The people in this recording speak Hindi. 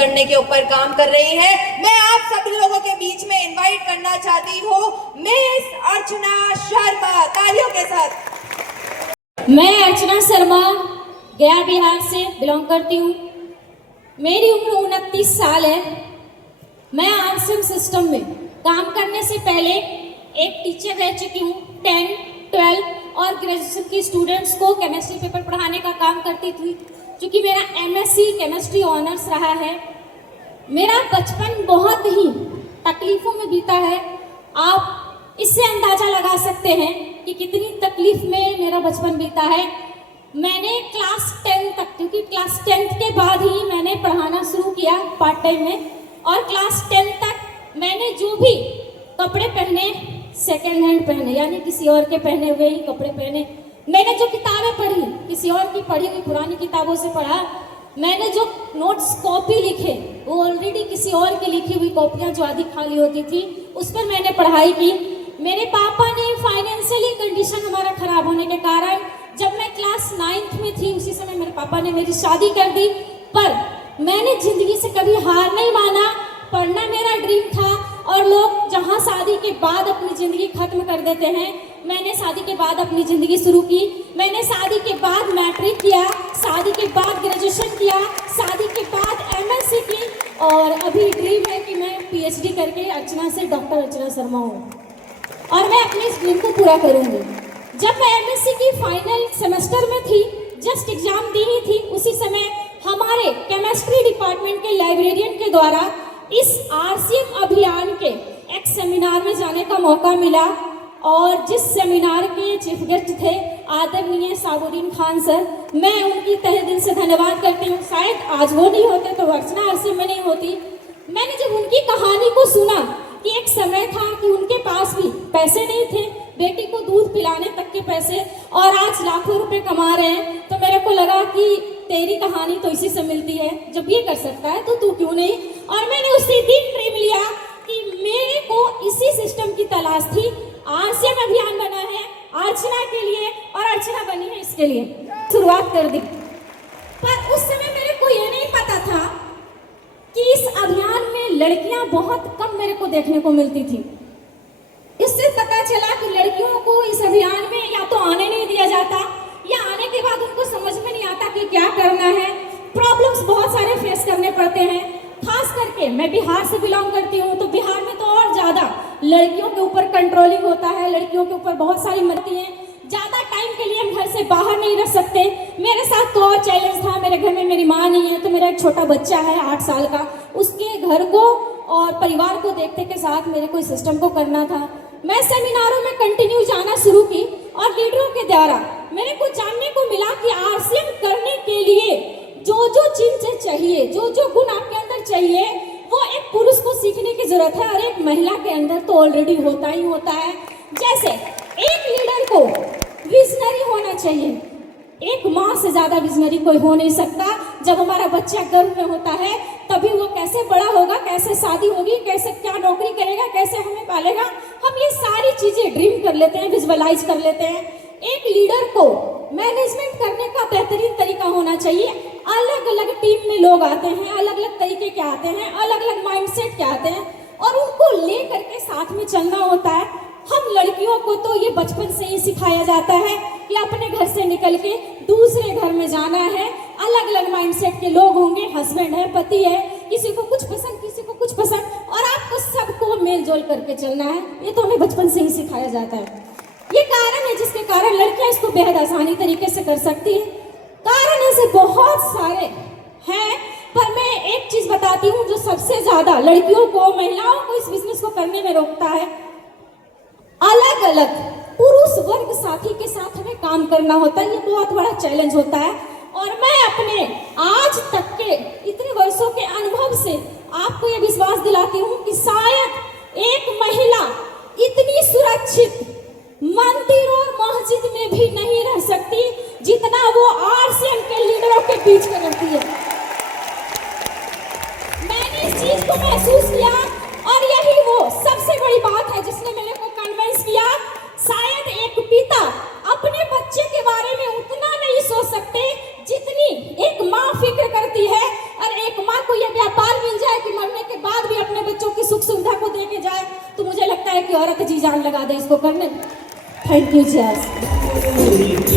करने के ऊपर काम कर रही है। मैं आप सभी लोगों के बीच में इनवाइट करना चाहती हूँ मिस अर्चना शर्मा, तालियों के साथ। मैं अर्चना शर्मा गया बिहार से बिलोंग करती हूँ। मेरी उम्र 29 साल है। मैं आरसीएम सिस्टम में काम करने से पहले एक टीचर रह चुकी हूँ। 10, 12 और ग्रेजुएशन की स्टूडेंट्स को केमिस्ट्री पेपर पढ़ाने का काम करती थी। क्योंकि मेरा एमएससी केमिस्ट्री ऑनर्स रहा है। मेरा बचपन बहुत ही तकलीफ़ों में बीता है। आप इससे अंदाज़ा लगा सकते हैं कि कितनी तकलीफ़ में मेरा बचपन बीता है। मैंने क्लास 10 तक, क्योंकि क्लास 10th के बाद ही मैंने पढ़ाना शुरू किया पार्ट टाइम में, और क्लास 10 तक मैंने जो भी कपड़े पहने सेकेंड हैंड पहने, यानी किसी और के पहने हुए ही कपड़े पहने। मैंने जो किताबें पढ़ी किसी और की पढ़ी हुई पुरानी किताबों से पढ़ा। मैंने जो नोट्स कॉपी लिखे वो ऑलरेडी किसी और की लिखी हुई कॉपियाँ जो आधी खाली होती थी उस पर मैंने पढ़ाई की। मेरे पापा ने फाइनेंशियली कंडीशन हमारा ख़राब होने के कारण जब मैं क्लास 9th में थी उसी समय मेरे पापा ने मेरी शादी कर दी। पर मैंने ज़िंदगी से कभी हार नहीं माना। पढ़ना मेरा ड्रीम था, और लोग जहाँ शादी के बाद अपनी ज़िंदगी ख़त्म कर देते हैं, मैंने शादी के बाद अपनी ज़िंदगी शुरू की। मैंने शादी के बाद मैट्रिक किया, शादी के बाद ग्रेजुएशन किया, शादी के बाद एमएससी की, और अभी ड्रीम है कि मैं पीएचडी करके अर्चना से डॉक्टर अर्चना शर्मा हूँ, और मैं अपनी इस ड्रीम को पूरा करूँगी। जब मैं एमएससी की फाइनल सेमेस्टर में थी, जस्ट एग्ज़ाम दी ही थी, उसी समय हमारे केमिस्ट्री डिपार्टमेंट के लाइब्रेरियन के द्वारा इस आरसीएम अभियान के एक सेमिनार में जाने का मौका मिला, और जिस सेमिनार के चीफ गेस्ट थे आदरणीय साबुद्दीन खान सर, मैं उनकी तहे दिल से धन्यवाद करती हूँ। शायद आज वो नहीं होते तो अर्चना आरसीएम में नहीं होती। मैंने जब उनकी कहानी को सुना कि एक समय था कि उनके पास भी पैसे नहीं थे, बेटी को दूध पिलाने तक के पैसे, और आज लाखों रुपए कमा रहे हैं, तो मेरे को लगा कि तेरी कहानी तो इसी से मिलती है। जब ये कर सकता है तो तू क्यों नहीं। और मैंने उसी दिन ड्रीम लिया कि मेरे को इसी सिस्टम की तलाश थी। आरसीएम अभियान बना है अर्चना के लिए, और अर्चना बनी है इसके लिए। शुरुआत कर दी। पर उस समय मेरे को ये नहीं पता था कि इस अभियान में लड़कियां बहुत कम मेरे को देखने को मिलती थी। इससे पता चला कि लड़कियों को इस अभियान में या तो आने नहीं दिया जाता, या आने के बाद उनको समझ में नहीं आता कि क्या करना है। प्रॉब्लम्स बहुत सारे फेस करने पड़ते हैं। खास करके मैं बिहार से बिलोंग करती हूँ, तो बिहार में तो और ज़्यादा लड़कियों के ऊपर कंट्रोलिंग होता है, लड़कियों के ऊपर बहुत सारी मरती हैं। ज़्यादा टाइम के लिए हम घर से बाहर नहीं रह सकते। मेरे साथ तो और चैलेंज था, मेरे घर में मेरी माँ नहीं है, तो मेरा एक छोटा बच्चा है 8 साल का, उसके घर को और परिवार को देखते के साथ मेरे को इस सिस्टम को करना था। मैं सेमिनारों में कंटिन्यू जाना शुरू की, और लीडरों के द्वारा मेरे को जानने को मिला कि आरसीएम करने के लिए जो जो चीज़ें चाहिए, जो जो गुण आपके अंदर चाहिए, वो एक पुरुष को सीखने की जरूरत है, और एक महिला के अंदर तो ऑलरेडी होता ही होता है। जैसे एक लीडर को विजनरी होना चाहिए। एक माँ से ज़्यादा विजनरी कोई हो नहीं सकता। जब हमारा बच्चा गर्भ में होता है तभी वो कैसे बड़ा होगा, कैसे शादी होगी, कैसे क्या नौकरी करेगा, कैसे हमें पालेगा, हम ये सारी चीज़ें ड्रीम कर लेते हैं, विजुअलाइज कर लेते हैं। एक लीडर को मैनेजमेंट करने का बेहतरीन तरीका होना चाहिए। अलग अलग टीम में लोग आते हैं, अलग अलग तरीके के आते हैं, अलग अलग माइंडसेट के आते हैं, और उनको ले करके साथ में चलना होता है। हम लड़कियों को तो ये बचपन से ही सिखाया जाता है कि अपने घर से निकल के दूसरे घर में जाना है। अलग अलग माइंडसेट के लोग होंगे, हस्बैंड है, पति है, किसी को कुछ पसंद, किसी को कुछ पसंद, और आपको सबको मेल जोल करके चलना है। ये तो हमें बचपन से ही सिखाया जाता है। ये कारण है जिसके कारण लड़कियां इसको बेहद आसानी तरीके से कर सकती हैं। कारण ऐसे बहुत सारे हैं, पर मैं एक चीज बताती हूँ जो सबसे ज्यादा लड़कियों को, महिलाओं को इस बिजनेस को करने में रोकता है। अलग अलग पुरुष वर्ग साथी के साथ हमें काम करना होता है। ये बहुत बड़ा चैलेंज होता है, और मैं अपने आज तक के इतने वर्षों के अनुभव से आपको ये विश्वास दिलाती हूँ कि शायद एक महिला इतनी सुरक्षित मंदिर और मस्जिद में भी नहीं रह सकती जितना वो आरसीएम के लीडरों के बीच में रहती है। मैंने इस चीज को महसूस किया, और यही वो सबसे बड़ी बात है जिसने मेरे को कन्विंस किया। शायद एक पिता अपने बच्चे के बारे में उतना नहीं सोच सकते जितनी एक माँ फिक्र करती है, और एक माँ को यह व्यापार लगता है कि औरत जी जान लगा दे इसको करने। Thank you just.